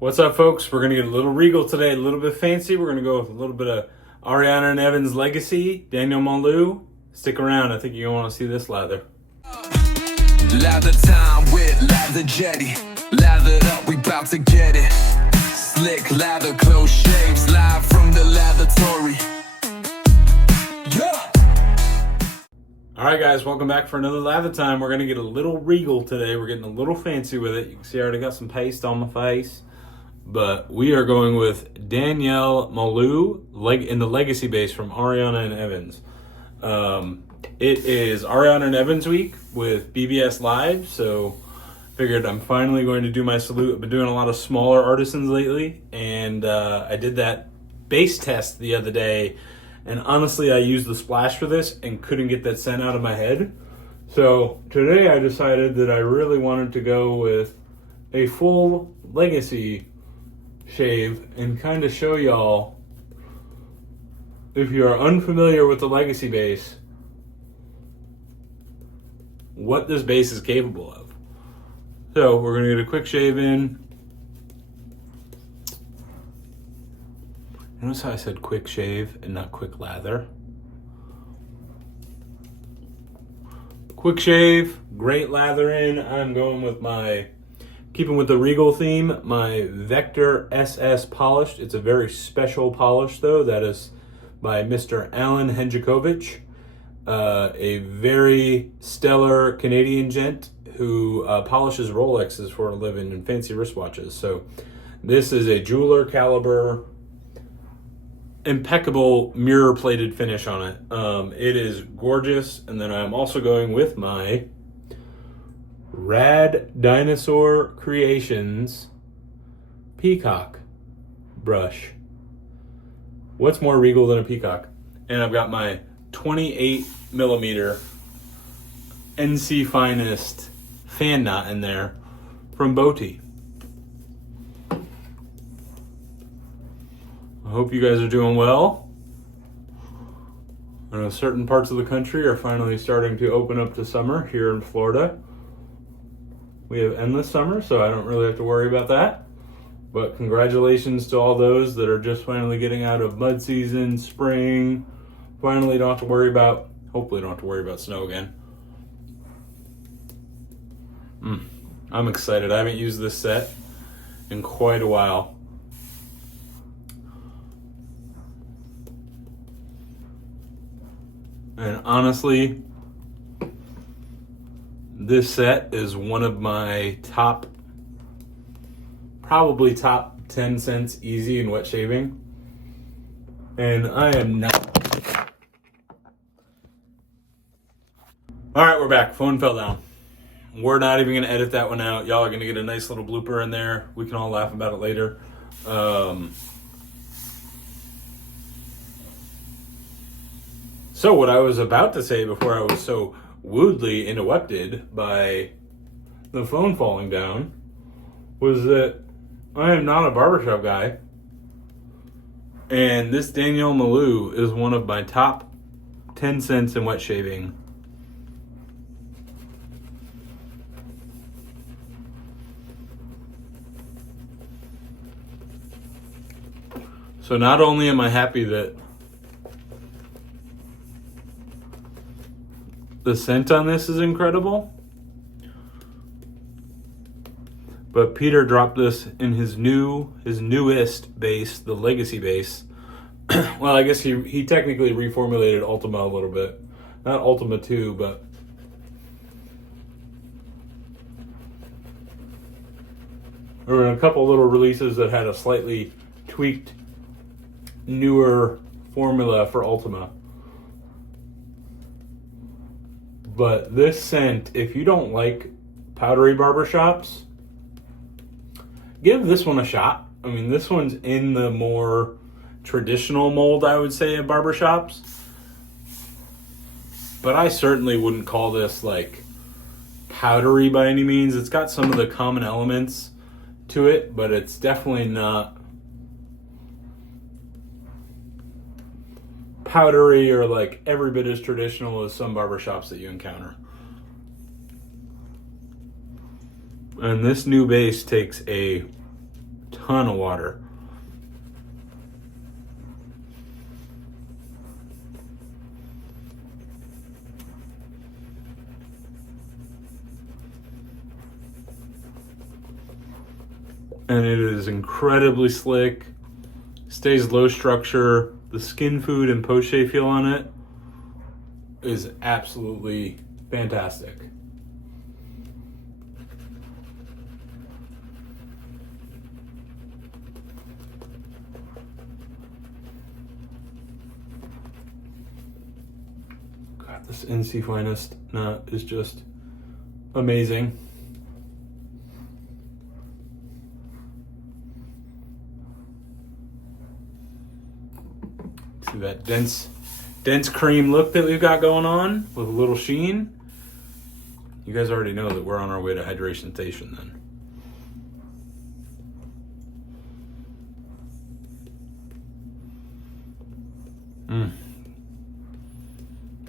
What's up, folks? We're going to get a little regal today, a little bit fancy. We're going to go with a little bit of Ariana Evans legacy, Daniel Maullu. Stick around. I think you're going to want to see this lather. Lather time with Lather Jetty. Lathered up, we bout to get it. Slick lather, close shaves, live from the Lathering. Yeah. All right, guys, welcome back for another lather time. We're going to get a little regal today. We're getting a little fancy with it. You can see I already got some paste on my face. But we are going with Danielle Maullu in the legacy base from Ariana Evans. It is Ariana Evans week with BBS Live, so figured I'm finally going to do my salute. I've been doing a lot of smaller artisans lately, and I did that base test the other day, and honestly I used the splash for this and couldn't get that scent out of my head. So today I decided that I really wanted to go with a full legacy shave and kind of show y'all, if you are unfamiliar with the legacy base, what this base is capable of. So we're going to get a quick shave in. Notice how I said quick shave and not quick lather. Quick shave, great lather in. I'm going with keeping with the regal theme, my Vector SS polished. It's a very special polish, though. That is by Mr. Alan Henjikovich, a very stellar Canadian gent who polishes Rolexes for a living and fancy wristwatches. So this is a jeweler caliber, impeccable mirror-plated finish on it. It is gorgeous. And then I'm also going with my Rad Dinosaur Creations Peacock brush. What's more regal than a peacock? And I've got my 28 millimeter NC Finest fan knot in there from Boti. I hope you guys are doing well. I know certain parts of the country are finally starting to open up to summer. Here in Florida, we have endless summer, so I don't really have to worry about that. But congratulations to all those that are just finally getting out of mud season, spring. Finally don't have to worry about, hopefully don't have to worry about snow again. I'm excited. I haven't used this set in quite a while. And honestly, this set is one of my probably top 10 cents easy in wet shaving. And I am not. All right, we're back. Phone fell down. We're not even going to edit that one out. Y'all are going to get a nice little blooper in there. We can all laugh about it later. So what I was about to say before I was so rudely interrupted by the phone falling down was that I am not a barbershop guy, and this Danielle Maullu is one of my top 10 cents in wet shaving. So not only am I happy that the scent on this is incredible, but Peter dropped this in his newest base, the legacy base. Well, I guess he technically reformulated Ultima a little bit. Not Ultima 2, but there were a couple little releases that had a slightly tweaked, newer formula for Ultima. But this scent, if you don't like powdery barbershops, give this one a shot. I mean, this one's in the more traditional mold, I would say, of barbershops. But I certainly wouldn't call this like powdery by any means. It's got some of the common elements to it, but it's definitely not powdery or like every bit as traditional as some barbershops that you encounter. And this new base takes a ton of water. And it is incredibly slick, stays low structure. The skin food and poche feel on it is absolutely fantastic. God, this NC Finest nut is just amazing. See that dense cream look that we've got going on with a little sheen. You guys already know that we're on our way to hydration station then.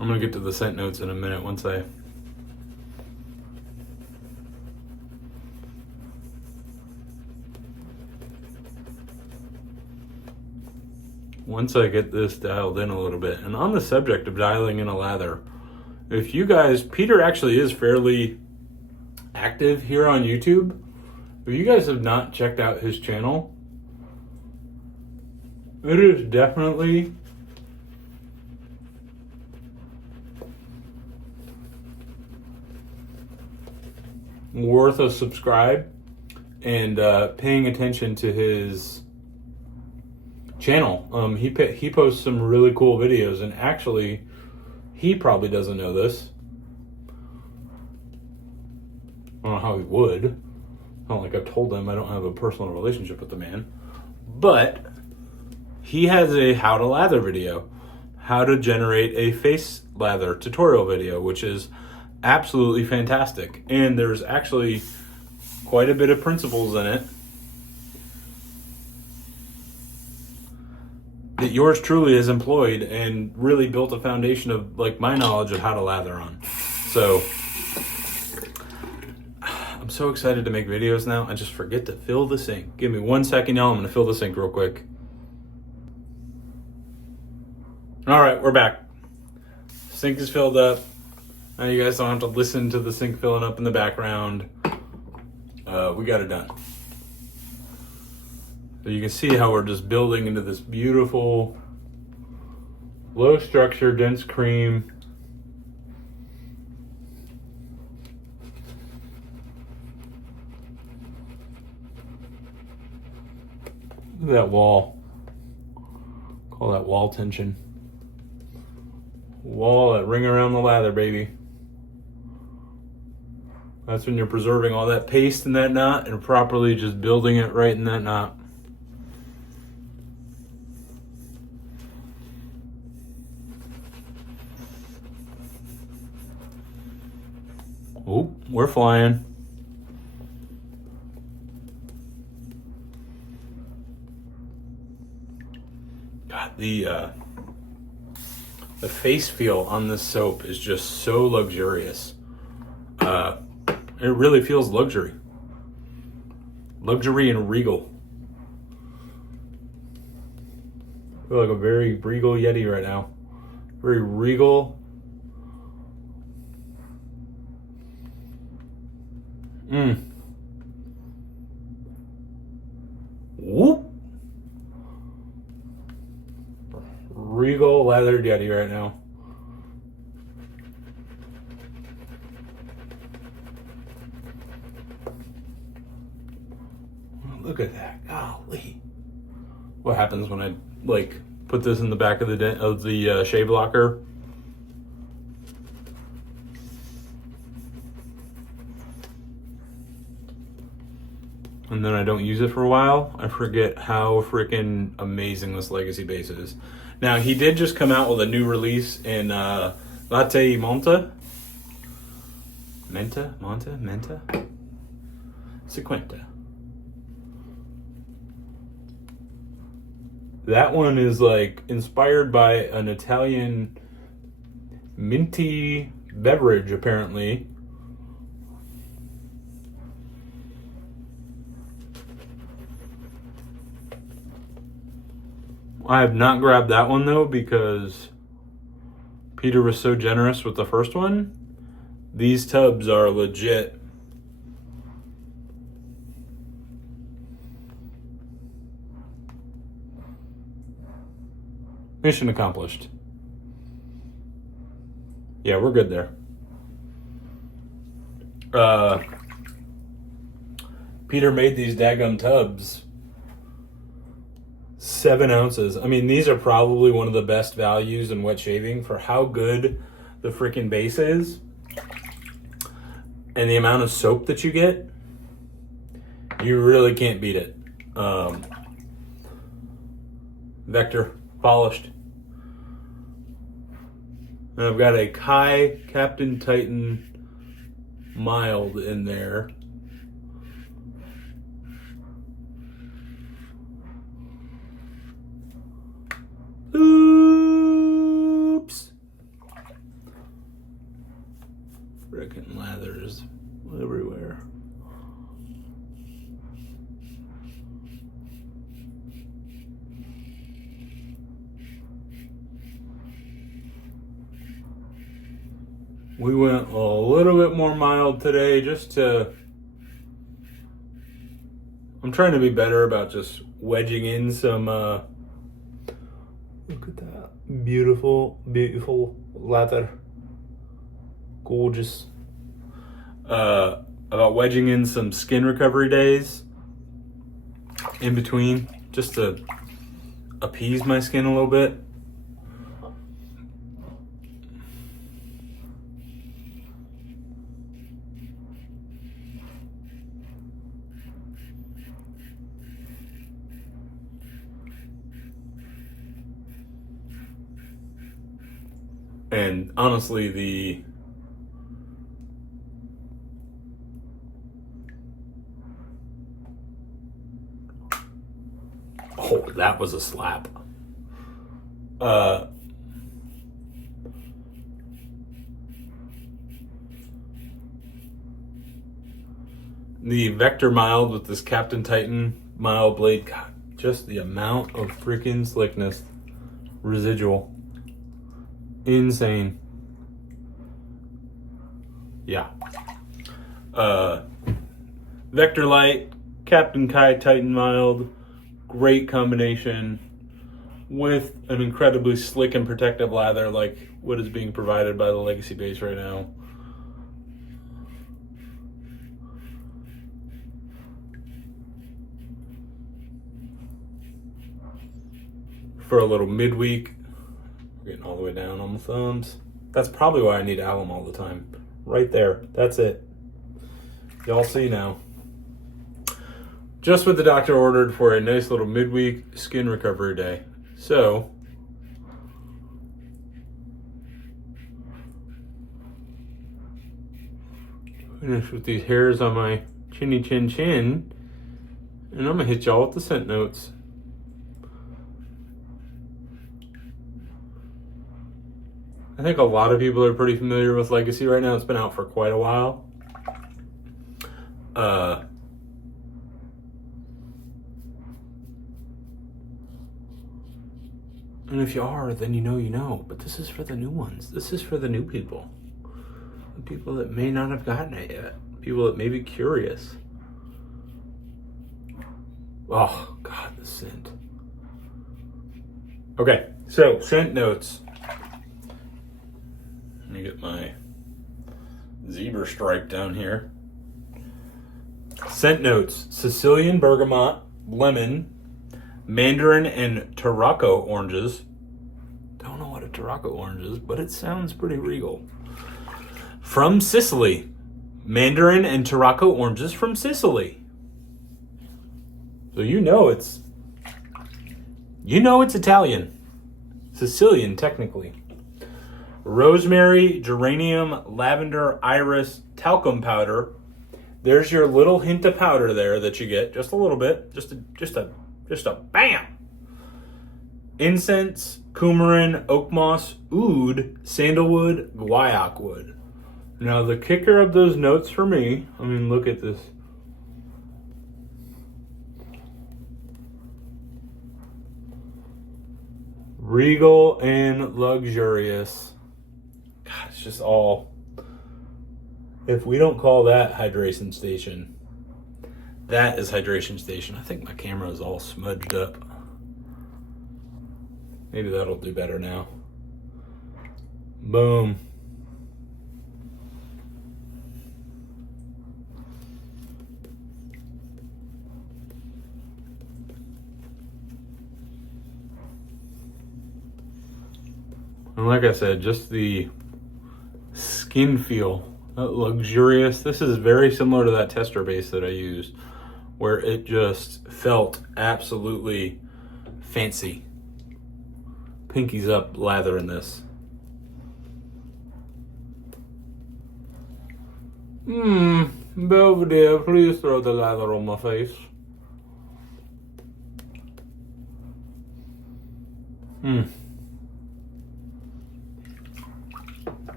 I'm gonna get to the scent notes in a minute once I get this dialed in a little bit. And on the subject of dialing in a lather, if you guys, Peter actually is fairly active here on YouTube. If you guys have not checked out his channel, it is definitely worth a subscribe and paying attention to his channel. He posts some really cool videos, and actually he probably doesn't know this. I don't know how he would. It's not like I've told him. I don't have a personal relationship with the man, but he has a how to lather video, how to generate a face lather tutorial video, which is absolutely fantastic. And there's actually quite a bit of principles in it that yours truly has employed and really built a foundation of like my knowledge of how to lather on. So I'm so excited to make videos now. I just forget to fill the sink. Give me 1 second, y'all. I'm gonna fill the sink real quick. All right, we're back. Sink is filled up. Now you guys don't have to listen to the sink filling up in the background. We got it done. So you can see how we're just building into this beautiful, low structure, dense cream. Look at that wall. Call that wall tension. Wall, that ring around the lather, baby. That's when you're preserving all that paste in that knot and properly just building it right in that knot. Oh, we're flying. God, the face feel on this soap is just so luxurious. It really feels luxury. Luxury and regal. I feel like a very regal Yeti right now. Very regal. Whoop. Regal lathered Yeti right now. Look at that. Golly. What happens when I like put this in the back of the shade blocker? And then I don't use it for a while, I forget how freaking amazing this Legacy base is. Now, he did just come out with a new release in Latte Menta? Sequenta. That one is like inspired by an Italian minty beverage, apparently. I have not grabbed that one though because Peter was so generous with the first one. These tubs are legit. Mission accomplished. Yeah, we're good there. Peter made these daggum tubs 7 ounces. I mean, these are probably one of the best values in wet shaving for how good the freaking base is and the amount of soap that you get. You really can't beat it. Vector polished. And I've got a Kai Captain Titan mild in there. Oops. Frickin' lathers everywhere. We went a little bit more mild today just to... I'm trying to be better about just wedging in some... look at that. Beautiful, beautiful lather. Gorgeous. About wedging in some skin recovery days in between just to appease my skin a little bit. And honestly, oh, that was a slap. The Vector mild with this Captain Titan mild blade, God, just the amount of freaking slickness, residual. Insane. Yeah. Vector Lite, Captain Kai Titan mild, great combination with an incredibly slick and protective lather like what is being provided by the Legacy base right now. For a little midweek. Getting all the way down on the thumbs. That's probably why I need alum all the time. Right there. That's it. Y'all see now. Just what the doctor ordered for a nice little midweek skin recovery day. So, finish with these hairs on my chinny chin chin. And I'm going to hit y'all with the scent notes. I think a lot of people are pretty familiar with Legacy right now. It's been out for quite a while. And if you are, then you know. But this is for the new ones. This is for the new people. The people that may not have gotten it yet. People that may be curious. Oh, God, the scent. Okay, so scent notes. Let me get my zebra stripe down here. Scent notes: Sicilian bergamot, lemon, mandarin, and Tarocco oranges. Don't know what a Tarocco orange is, but it sounds pretty regal. From Sicily. Mandarin and Tarocco oranges from Sicily. So you know it's Italian. Sicilian, technically. Rosemary, geranium, lavender, iris, talcum powder. There's your little hint of powder there that you get, just a little bit, just a bam. Incense, coumarin, oak moss, oud, sandalwood, guaiac wood. Now the kicker of those notes for me, I mean, look at this. Regal and luxurious. God, it's just all. If we don't call that hydration station, that is hydration station. I think my camera is all smudged up. Maybe that'll do better now. Boom. And like I said, just the skin feel, luxurious. This is very similar to that tester base that I used, where it just felt absolutely fancy. Pinkies up, lather in this. Belvedere, please throw the lather on my face.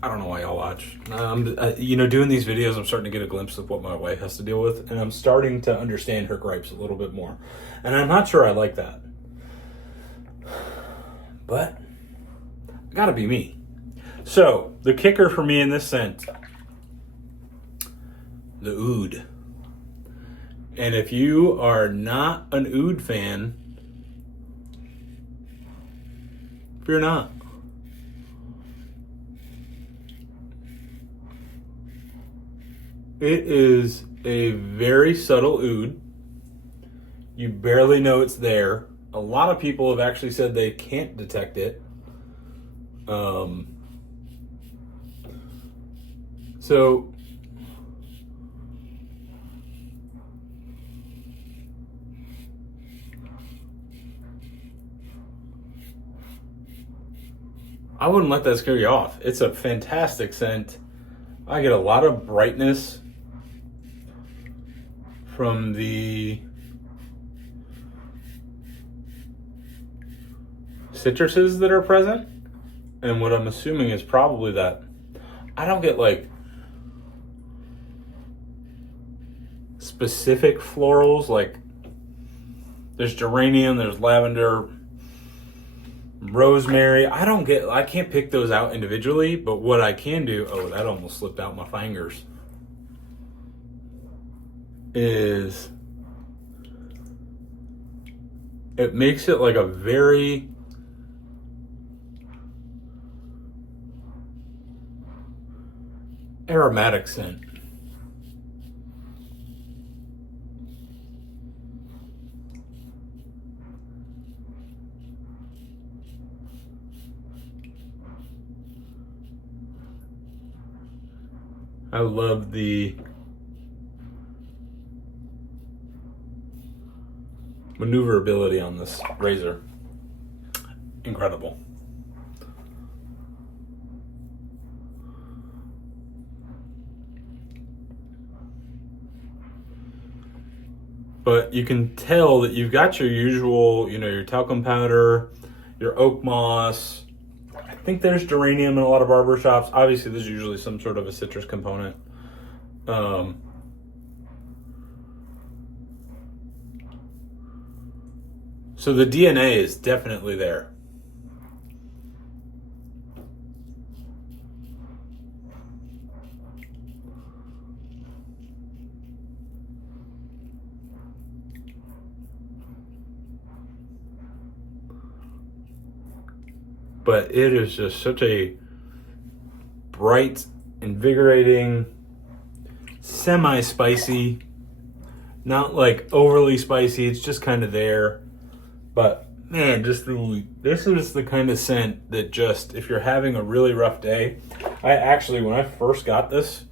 I don't know why y'all watch. Doing these videos, I'm starting to get a glimpse of what my wife has to deal with, and I'm starting to understand her gripes a little bit more. And I'm not sure I like that. But, gotta be me. So, the kicker for me in this scent, the oud. And if you are not an oud fan, fear not. It is a very subtle oud. You barely know it's there. A lot of people have actually said they can't detect it. So I wouldn't let that scare you off. It's a fantastic scent. I get a lot of brightness from the citruses that are present, and what I'm assuming is probably that. I don't get like specific florals, like there's geranium, there's lavender, rosemary. I can't pick those out individually, but what I can do, oh, that almost slipped out my fingers, is it makes it like a very aromatic scent. I love the maneuverability on this razor. Incredible. But you can tell that you've got your usual, your talcum powder, your oak moss. I think there's geranium in a lot of barber shops. Obviously, there's usually some sort of a citrus component. So the DNA is definitely there. But it is just such a bright, invigorating, semi-spicy, not like overly spicy. It's just kind of there. But man, this is the kind of scent that just, if you're having a really rough day, when I first got this,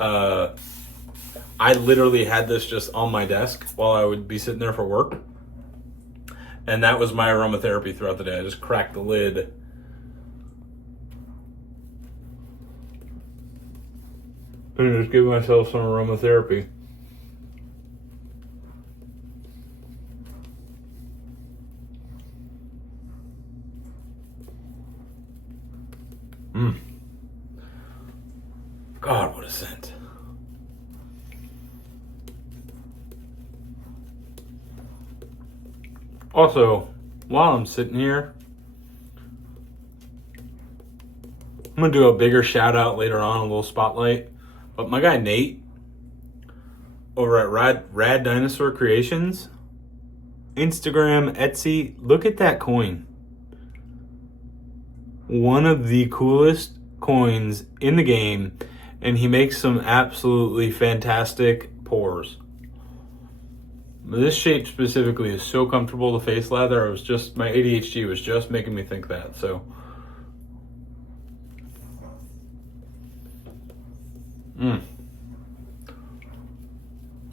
I literally had this just on my desk while I would be sitting there for work. And that was my aromatherapy throughout the day. I just cracked the lid and just give myself some aromatherapy. God, what a scent. Also, while I'm sitting here, I'm going to do a bigger shout out later on, a little spotlight. But my guy Nate over at Rad Dinosaur Creations, Instagram, Etsy, look at that coin. One of the coolest coins in the game, and he makes some absolutely fantastic pours. This shape specifically is so comfortable to face lather. My ADHD was just making me think that. So,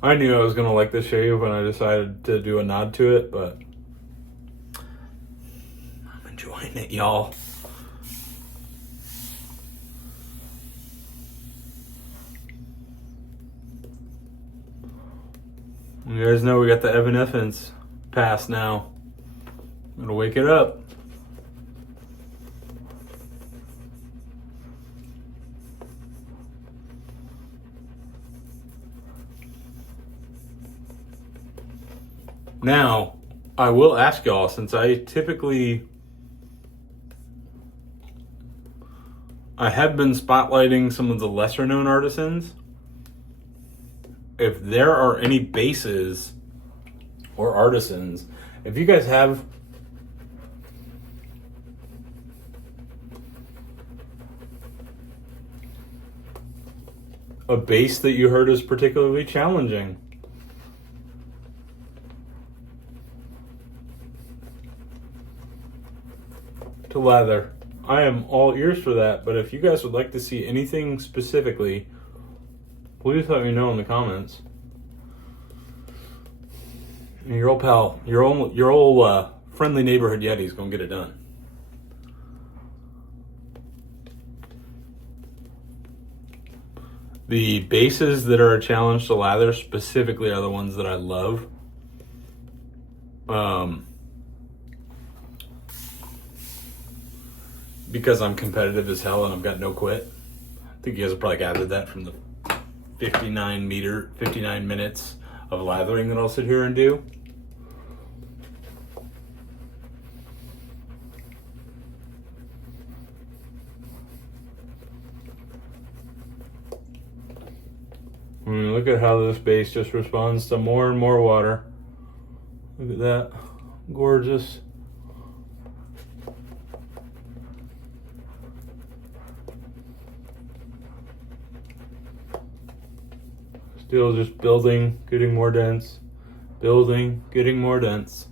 I knew I was gonna like this shave when I decided to do a nod to it, but I'm enjoying it, y'all. You guys know we got the Ariana Evans pass now. I'm gonna wake it up. Now, I will ask y'all, since I have been spotlighting some of the lesser known artisans, if there are any bases or artisans, if you guys have a base that you heard is particularly challenging, to lather, I am all ears for that. But if you guys would like to see anything specifically, please let me know in the comments. And your old pal, your old friendly neighborhood Yeti is gonna get it done. The bases that are a challenge to lather specifically are the ones that I love. Because I'm competitive as hell and I've got no quit. I think you guys have probably gathered that from the 59 minutes of lathering that I'll sit here and do. I mean, look at how this base just responds to more and more water. Look at that. Gorgeous. Still just building, getting more dense. Building, getting more dense.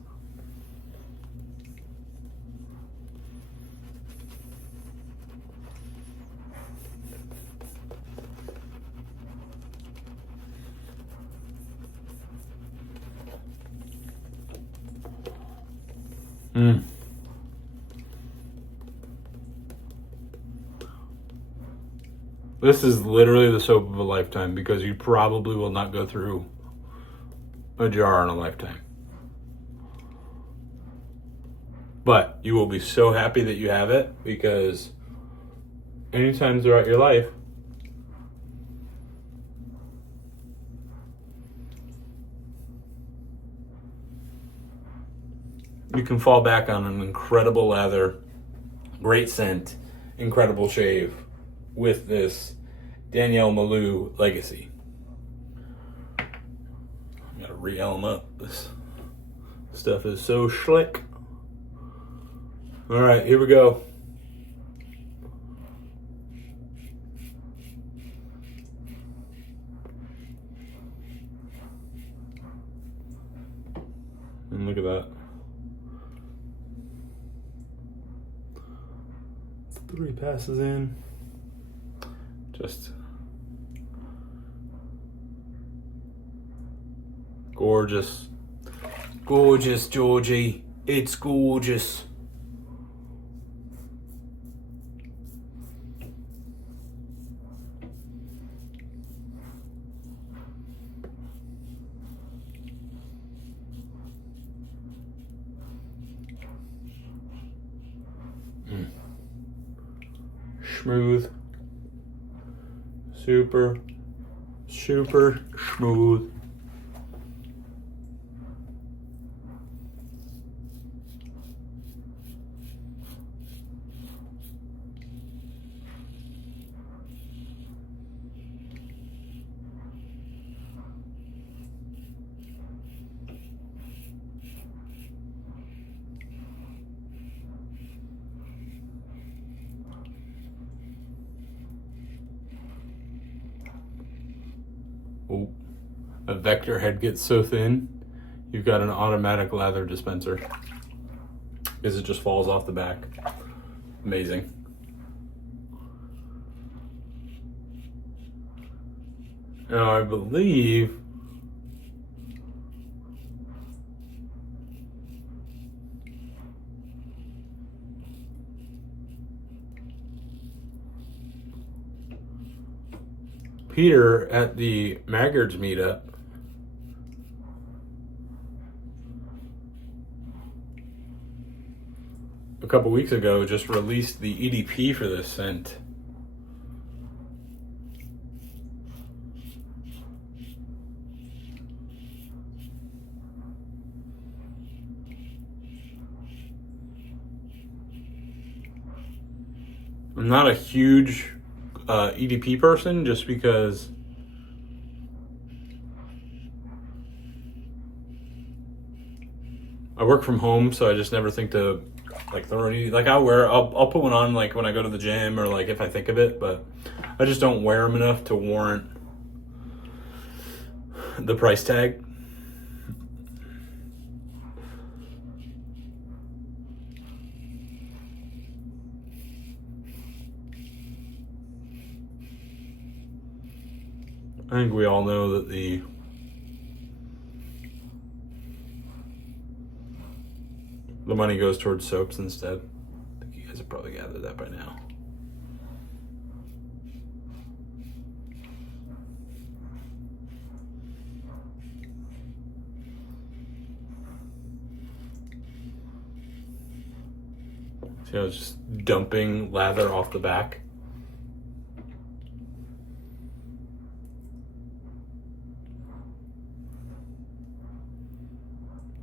This is literally the soap of a lifetime, because you probably will not go through a jar in a lifetime. But you will be so happy that you have it, because anytime throughout your life, you can fall back on an incredible lather, great scent, incredible shave with this Danielle Maullu legacy. I gotta re-elm up. This stuff is so slick. All right, here we go. And look at that. 3 passes in. Just gorgeous. Gorgeous, Georgie. It's gorgeous. Smooth. Super smooth. a vector head gets so thin, you've got an automatic lather dispenser because it just falls off the back. Amazing. Now I believe Peter at the Maggards meetup a couple weeks ago just released the EDP for this scent. I'm not a huge EDP person just because I work from home, so I just never think to like throw any, like I'll put one on like when I go to the gym or like if I think of it, but I just don't wear them enough to warrant the price tag. I think we all know that the money goes towards soaps instead. I think you guys have probably gathered that by now. See, I was just dumping lather off the back.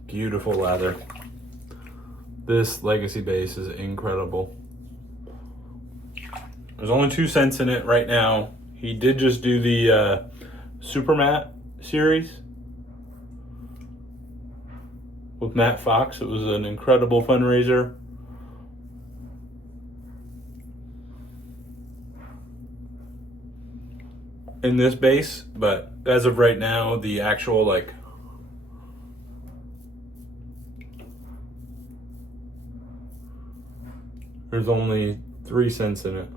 Beautiful lather. This legacy base is incredible. There's only 2 scents in it right now. He did just do the Super Matte series with Matt Fox. It was an incredible fundraiser. In this base, but as of right now, the actual like there's only 3 cents in it.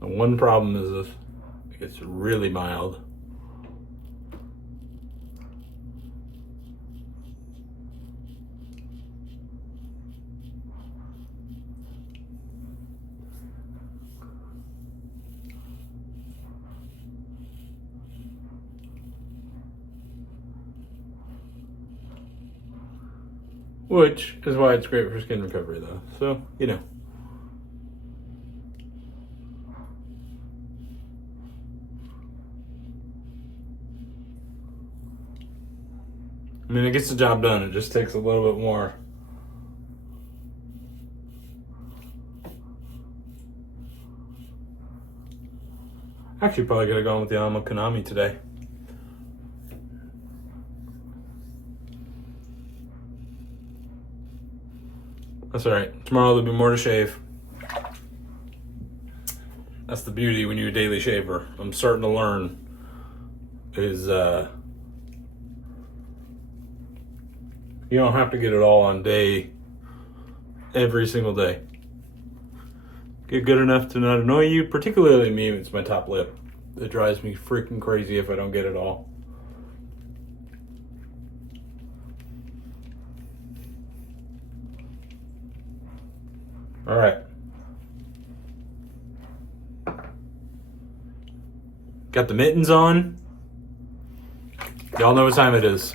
The one problem is if it gets really mild. Which is why it's great for skin recovery though. So, you know. I mean, it gets the job done. It just takes a little bit more. Actually, probably could have gone with the Alma Konami today. That's alright. Tomorrow there'll be more to shave. That's the beauty when you're a daily shaver. I'm starting to learn is you don't have to get it all on day every single day. Get good enough to not annoy you, particularly me. It's my top lip. It drives me freaking crazy if I don't get it all. All right. Got the mittens on. Y'all know what time it is.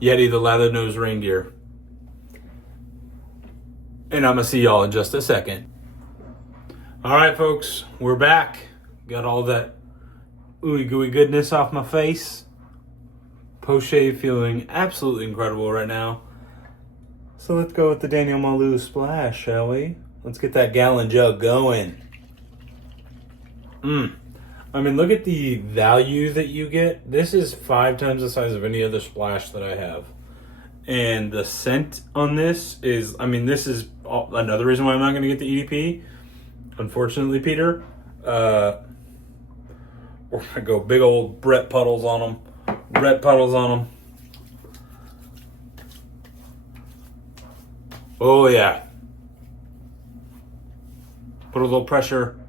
Yeti, the lather-nosed reindeer. And I'm gonna see y'all in just a second. All right, folks, we're back. Got all that ooey gooey goodness off my face. Post shave feeling absolutely incredible right now. So let's go with the Daniel Maullu splash, shall we? Let's get that gallon jug going. I mean, look at the value that you get. This is 5 times the size of any other splash that I have. And the scent on this is, I mean, this is another reason why I'm not going to get the EDP. Unfortunately, Peter. We're going to go big old Brett puddles on them. Brett puddles on them. Oh, yeah. Put a little pressure.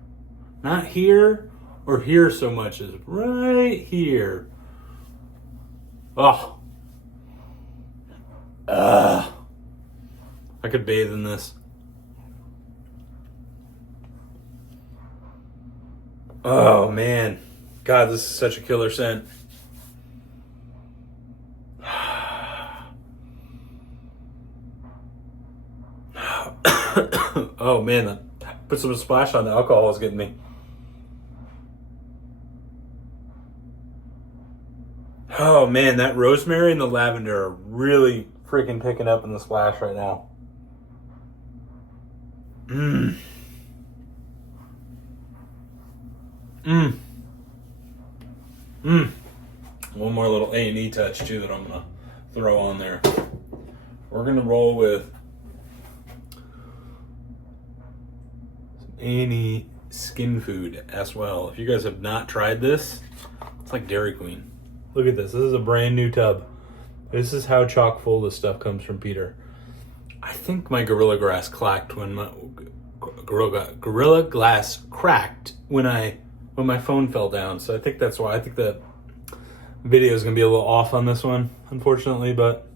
Not here or here so much as right here. Oh. I could bathe in this. Oh, man. God, this is such a killer scent. Oh, man. Put some splash on. The alcohol is getting me. Oh, man. That rosemary and the lavender are really freaking picking up in the splash right now. One more little A&E touch too that I'm gonna throw on there. We're gonna roll with some A&E skin food as well. If you guys have not tried this, it's like Dairy Queen. Look at this. This is a brand new tub. This is how chock full this stuff comes from Peter. I think my Gorilla Glass cracked when my Gorilla Glass cracked when my phone fell down. So I think that's why. I think the video is gonna be a little off on this one, unfortunately. But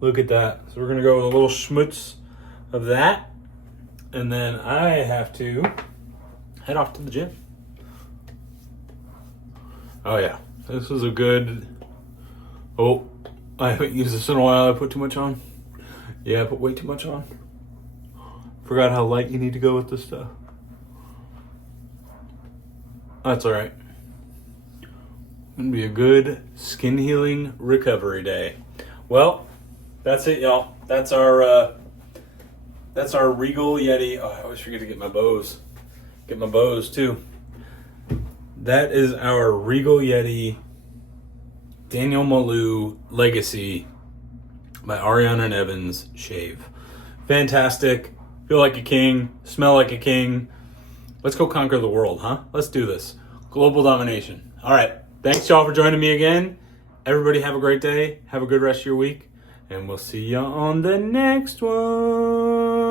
look at that. So we're gonna go with a little schmutz of that, and then I have to head off to the gym. Oh yeah, this is a good. Oh, I haven't used this in a while. I put too much on. Yeah, I put way too much on. Forgot how light you need to go with this stuff. That's all right. Gonna be a good skin healing recovery day. Well, that's it, y'all. That's our Regal Yeti. Oh, I always forget to get my bows. Get my bows too. That is our Regal Yeti Daniel Maullu Legacy by Ariana Evans shave. Fantastic. Feel like a king. Smell like a king. Let's go conquer the world, huh? Let's do this. Global domination. All right. Thanks, y'all, for joining me again. Everybody have a great day. Have a good rest of your week. And we'll see you on the next one.